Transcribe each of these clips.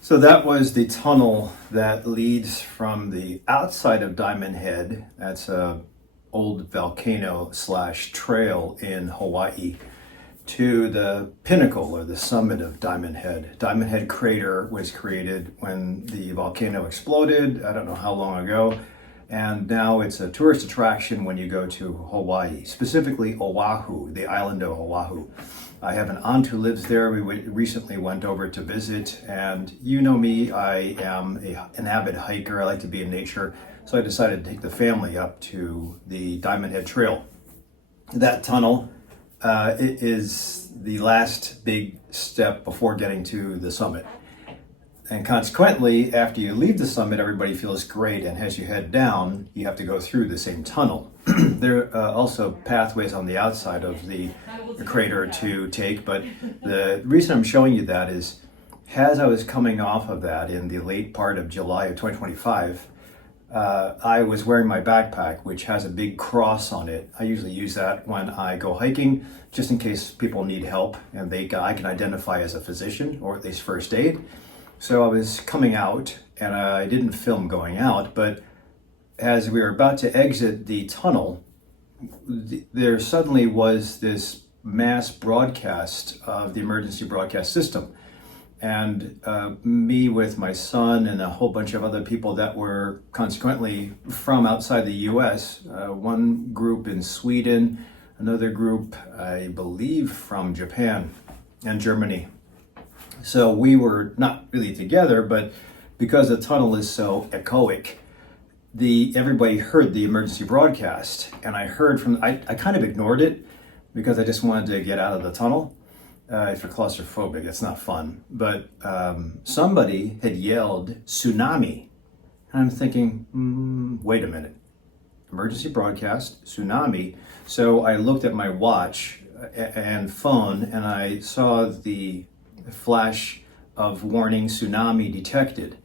So that was the tunnel that leads from the outside of Diamond Head. That's a old volcano slash trail in Hawaii to the pinnacle or the summit of Diamond Head. Diamond Head crater was created when the volcano exploded, I don't know how long ago, and now it's a tourist attraction when you go to Hawaii, specifically Oahu, the island of Oahu. I have an aunt who lives there. We recently went over to visit, and you know me, I am an avid hiker. I like to be in nature, so I decided to take the family up to the Diamond Head Trail. That tunnel it is the last big step before getting to the summit. And consequently, after you leave the summit, everybody feels great, and as you head down, you have to go through the same tunnel. There are also pathways on the outside of the crater to take, but the reason I'm showing you that is, as I was coming off of that in the late part of July of 2025, I was wearing my backpack, which has a big cross on it. I usually use that when I go hiking, just in case people need help, and I can identify as a physician, or at least first aid. So I was coming out, and I didn't film going out, but as we were about to exit the tunnel, there suddenly was this mass broadcast of the emergency broadcast system. And me with my son and a whole bunch of other people that were consequently from outside the US, one group in Sweden, another group, I believe, from Japan and Germany. So we were not really together, but because the tunnel is so echoic, everybody heard the emergency broadcast. And I heard I kind of ignored it because I just wanted to get out of the tunnel. If you're claustrophobic, it's not fun. But somebody had yelled, "Tsunami." And I'm thinking, wait a minute. Emergency broadcast, tsunami. So I looked at my watch and phone, and I saw the flash of warning, "Tsunami detected."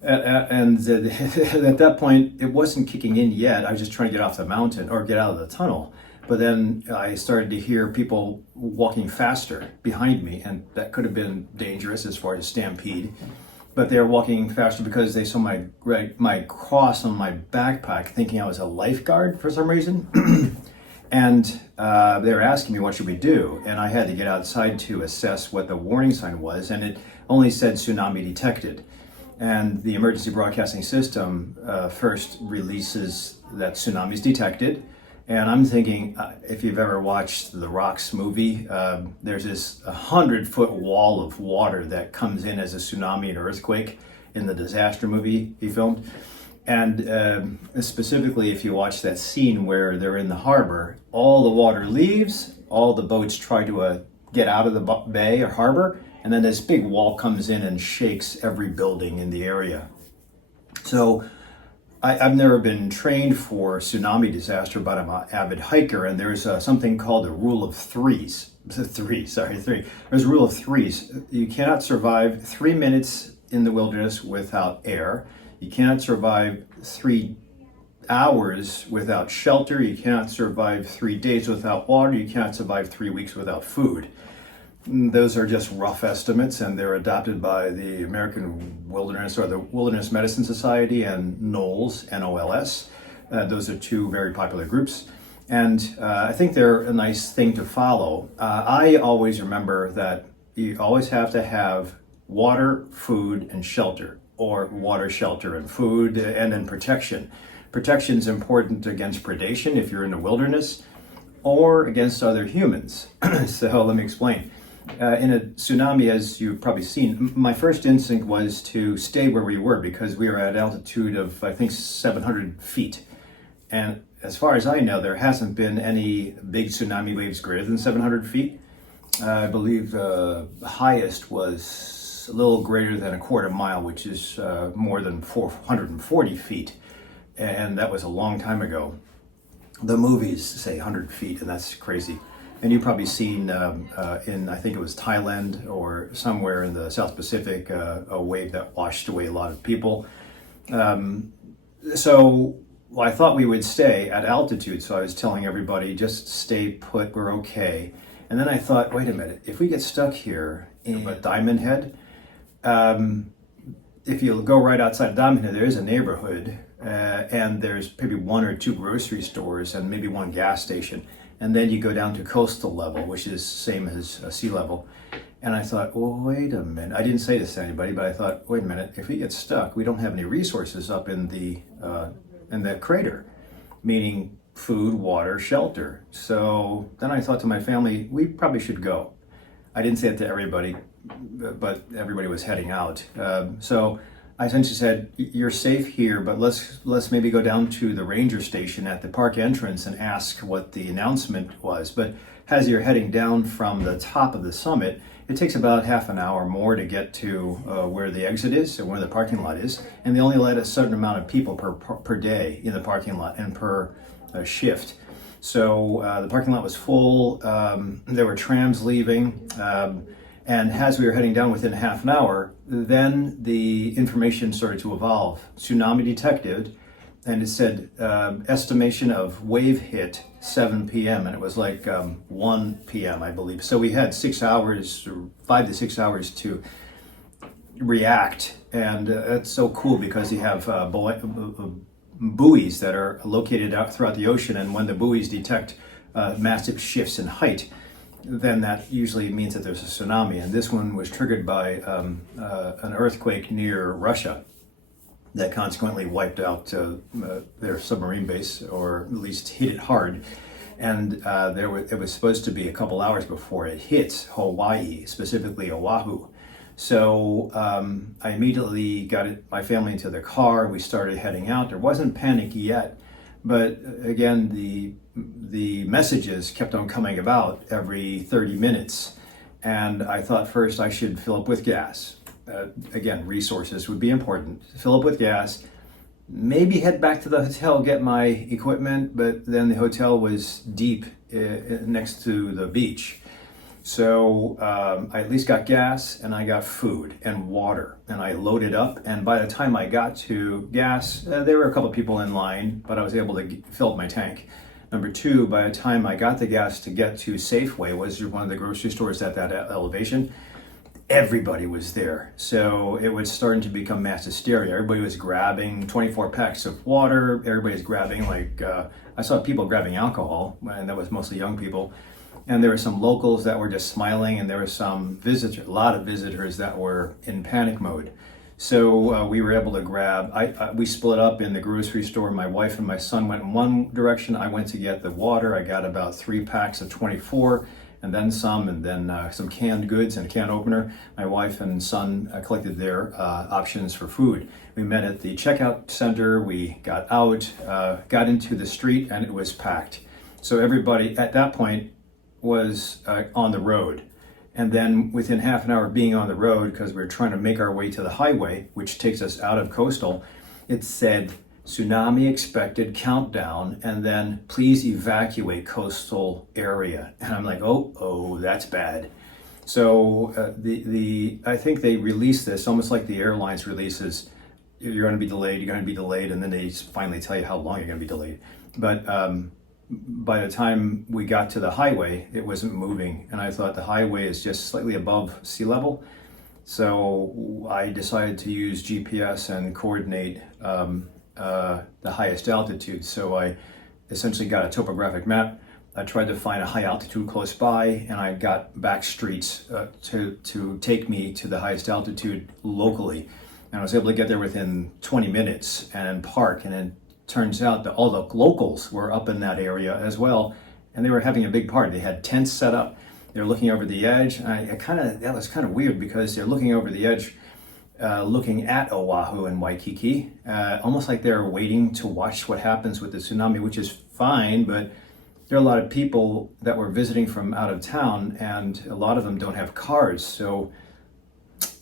And at that point, it wasn't kicking in yet. I was just trying to get off the mountain or get out of the tunnel. But then I started to hear people walking faster behind me, and that could have been dangerous as far as stampede. But they were walking faster because they saw my cross on my backpack, thinking I was a lifeguard for some reason. And they were asking me, what should we do? And I had to get outside to assess what the warning sign was, and it only said "Tsunami detected." And the emergency broadcasting system first releases that tsunami is detected. And I'm thinking, if you've ever watched the Rock's movie, there's this 100-foot wall of water that comes in as a tsunami and earthquake in the disaster movie he filmed. And specifically, if you watch that scene where they're in the harbor, all the water leaves, all the boats try to get out of the bay or harbor, and then this big wall comes in and shakes every building in the area. So I've never been trained for tsunami disaster, but I'm an avid hiker, and there's something called the rule of threes. Three. There's a rule of threes. You cannot survive 3 minutes in the wilderness without air. You cannot survive 3 hours without shelter. You cannot survive 3 days without water. You cannot survive 3 weeks without food. Those are just rough estimates, and they're adopted by the American Wilderness or the Wilderness Medicine Society and NOLS, N-O-L-S. Those are two very popular groups, and I think they're a nice thing to follow. I always remember that you always have to have water, food, and shelter, or water, shelter, and food, and then protection. Protection is important against predation if you're in the wilderness, or against other humans. So let me explain. In a tsunami, as you've probably seen, my first instinct was to stay where we were because we were at altitude of, I think, 700 feet. And as far as I know, there hasn't been any big tsunami waves greater than 700 feet. I believe the highest was a little greater than a quarter mile, which is more than 440 feet. And that was a long time ago. The movies say 100 feet, and that's crazy. And you've probably seen in, I think it was Thailand or somewhere in the South Pacific, a wave that washed away a lot of people. So I thought we would stay at altitude. So I was telling everybody, just stay put, we're okay. And then I thought, wait a minute, if we get stuck here in Diamond Head, if you go right outside Diamond Head, there is a neighborhood, and there's maybe 1 or 2 grocery stores and maybe 1 gas station. And then you go down to coastal level, which is same as sea level. And I thought, well, wait a minute. I didn't say this to anybody, but I thought, wait a minute. If we get stuck, we don't have any resources up in the crater, meaning food, water, shelter. So then I thought to my family, we probably should go. I didn't say it to everybody, but everybody was heading out. So I essentially said, you're safe here, but let's maybe go down to the ranger station at the park entrance and ask what the announcement was. But as you're heading down from the top of the summit, it takes about half an hour more to get to where the exit is and where the parking lot is. And they only let a certain amount of people per day in the parking lot and per shift. So the parking lot was full. There were trams leaving. And as we were heading down within half an hour, then the information started to evolve. Tsunami detected, and it said estimation of wave hit 7 p.m. and it was like 1 p.m. I believe. So we had 6 hours, 5 to 6 hours to react, and that's so cool because you have buoys that are located out throughout the ocean, and when the buoys detect massive shifts in height, then that usually means that there's a tsunami. And this one was triggered by an earthquake near Russia that consequently wiped out their submarine base, or at least hit it hard. And it was supposed to be a couple hours before it hit Hawaii, specifically Oahu. So I immediately got my family into the car. We started heading out. There wasn't panic yet, but again, the messages kept on coming about every 30 minutes. And I thought first I should fill up with gas. Again, resources would be important. Fill up with gas, maybe head back to the hotel, get my equipment, but then the hotel was deep next to the beach. So I at least got gas, and I got food and water, and I loaded up. And by the time I got to gas, there were a couple of people in line, but I was able to fill up my tank. Number 2, by the time I got the gas to get to Safeway, was one of the grocery stores at that elevation, everybody was there. So it was starting to become mass hysteria. Everybody was grabbing 24 packs of water. Everybody was grabbing, I saw people grabbing alcohol, and that was mostly young people. And there were some locals that were just smiling, and there were a lot of visitors that were in panic mode. So we were able to grab, we split up in the grocery store. My wife and my son went in one direction. I went to get the water. I got about 3 packs of 24, and then some canned goods and a can opener. My wife and son collected their options for food. We met at the checkout center. We got out, got into the street, and it was packed. So everybody at that point was on the road. And then within half an hour of being on the road, because we were trying to make our way to the highway, which takes us out of coastal, it said tsunami expected, countdown, and then please evacuate coastal area. And I'm like, oh, that's bad. So I think they released this almost like the airlines releases, you're going to be delayed, and then they finally tell you how long you're going to be delayed. But by the time we got to the highway, it wasn't moving, and I thought the highway is just slightly above sea level. So I decided to use GPS and coordinate the highest altitude. So I essentially got a topographic map. I tried to find a high altitude close by, and I got back streets to take me to the highest altitude locally. And I was able to get there within 20 minutes and park, and then turns out that all the locals were up in that area as well, and they were having a big party. They had tents set up. They were looking over the edge. That was kind of weird because they're looking over the edge, looking at Oahu and Waikiki, almost like they're waiting to watch what happens with the tsunami, which is fine, but there are a lot of people that were visiting from out of town, and a lot of them don't have cars. So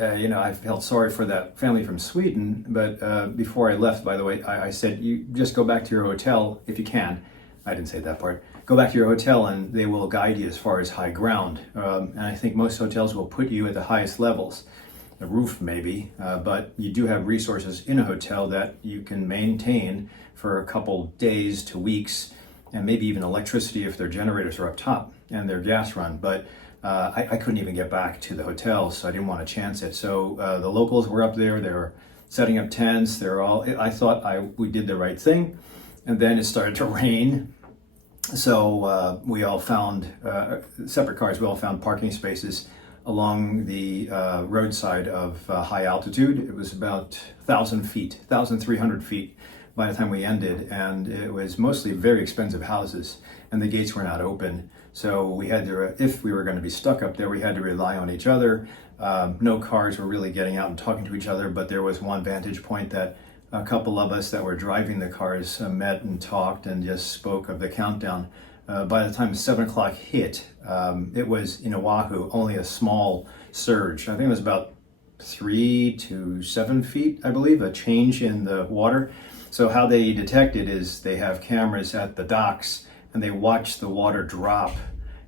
I felt sorry for that family from Sweden, but before I left, by the way, I said, you just go back to your hotel if you can. I didn't say that part. Go back to your hotel and they will guide you as far as high ground. And I think most hotels will put you at the highest levels, the roof maybe, but you do have resources in a hotel that you can maintain for a couple days to weeks, and maybe even electricity if their generators are up top. and their gas run. But I couldn't even get back to the hotel, so I didn't want to chance it. So the locals were up there. They were setting up tents. They're all. I thought we did the right thing, and then it started to rain. So we all found separate cars. We all found parking spaces along the roadside of high altitude. It was about 1,000 feet, 1,300 feet by the time we ended, and it was mostly very expensive houses, and the gates were not open. So we had to, if we were going to be stuck up there, we had to rely on each other. No cars were really getting out and talking to each other, but there was one vantage point that a couple of us that were driving the cars met and talked and just spoke of the countdown. By the time 7 o'clock hit, it was in Oahu only a small surge. I think it was about 3 to 7 feet, I believe, a change in the water. So how they detect it is they have cameras at the docks and they watch the water drop,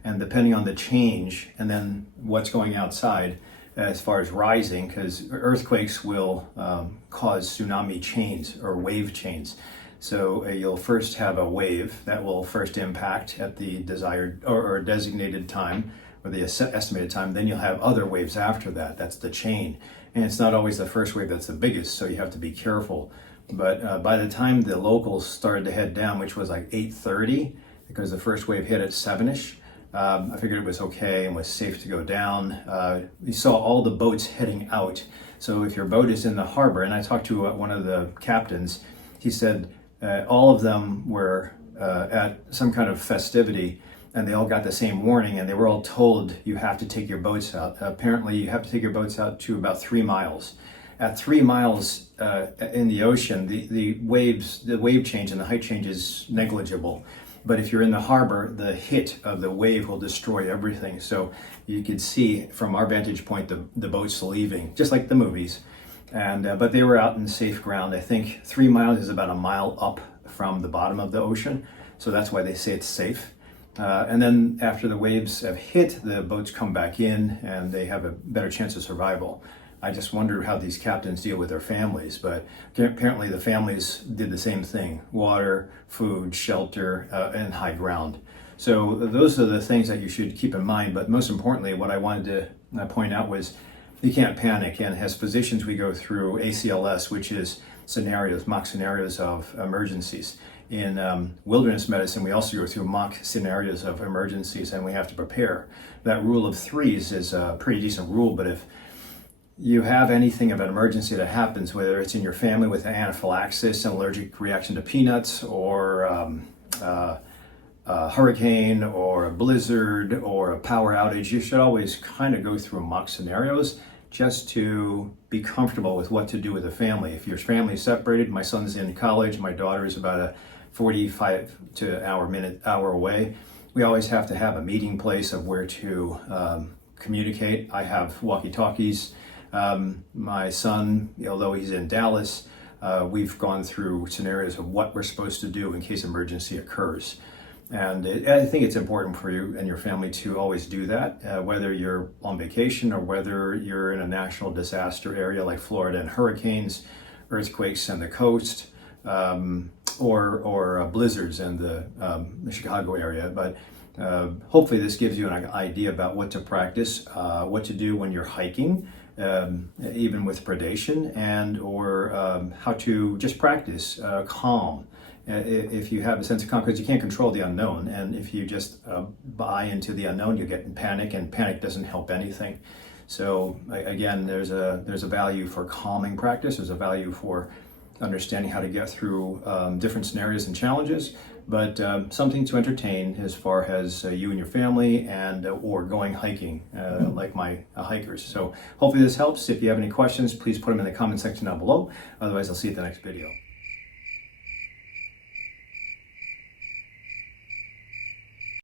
and depending on the change and then what's going outside as far as rising, because earthquakes will cause tsunami chains or wave chains. So you'll first have a wave that will first impact at the desired or designated time, or the estimated time. Then you'll have other waves after that. That's the chain. And it's not always the first wave that's the biggest, so you have to be careful. But by the time the locals started to head down, which was like 8:30, because the first wave hit at 7-ish, I figured it was okay and was safe to go down. We saw all the boats heading out. So if your boat is in the harbor, and I talked to one of the captains, he said all of them were at some kind of festivity, and they all got the same warning, and they were all told you have to take your boats out. Apparently you have to take your boats out to about 3 miles. At 3 miles in the ocean, the wave change and the height change is negligible. But if you're in the harbor, the hit of the wave will destroy everything. So you could see from our vantage point the boats leaving, just like the movies. And but they were out in safe ground. I think 3 miles is about a mile up from the bottom of the ocean. So that's why they say it's safe. And then after the waves have hit, the boats come back in and they have a better chance of survival. I just wonder how these captains deal with their families, but apparently the families did the same thing: water, food, shelter, and high ground. So those are the things that you should keep in mind. But most importantly, what I wanted to point out was you can't panic. And as physicians, we go through ACLS, which is scenarios, mock scenarios of emergencies. In wilderness medicine, we also go through mock scenarios of emergencies, and we have to prepare. That rule of 3's is a pretty decent rule, but if you have anything of an emergency that happens, whether it's in your family with an anaphylaxis, an allergic reaction to peanuts, or a hurricane, or a blizzard, or a power outage, you should always kind of go through mock scenarios just to be comfortable with what to do with the family. If your family is separated, my son's in college, my daughter is about a 45 to hour away, we always have to have a meeting place of where to communicate. I have walkie-talkies. My son, although he's in Dallas, we've gone through scenarios of what we're supposed to do in case emergency occurs. And I think it's important for you and your family to always do that, whether you're on vacation or whether you're in a national disaster area like Florida and hurricanes, earthquakes on the coast, or blizzards in the Chicago area. But hopefully this gives you an idea about what to practice, what to do when you're hiking, even with predation, and or how to just practice calm. If you have a sense of calm, because you can't control the unknown, and if you just buy into the unknown, you get in panic, and panic doesn't help anything. So again, there's a value for calming practice. There's a value for understanding how to get through different scenarios and challenges, but something to entertain as far as you and your family, and or going hiking like my hikers. So hopefully this helps. If you have any questions, please put them in the comment section down below. Otherwise, I'll see you at the next video.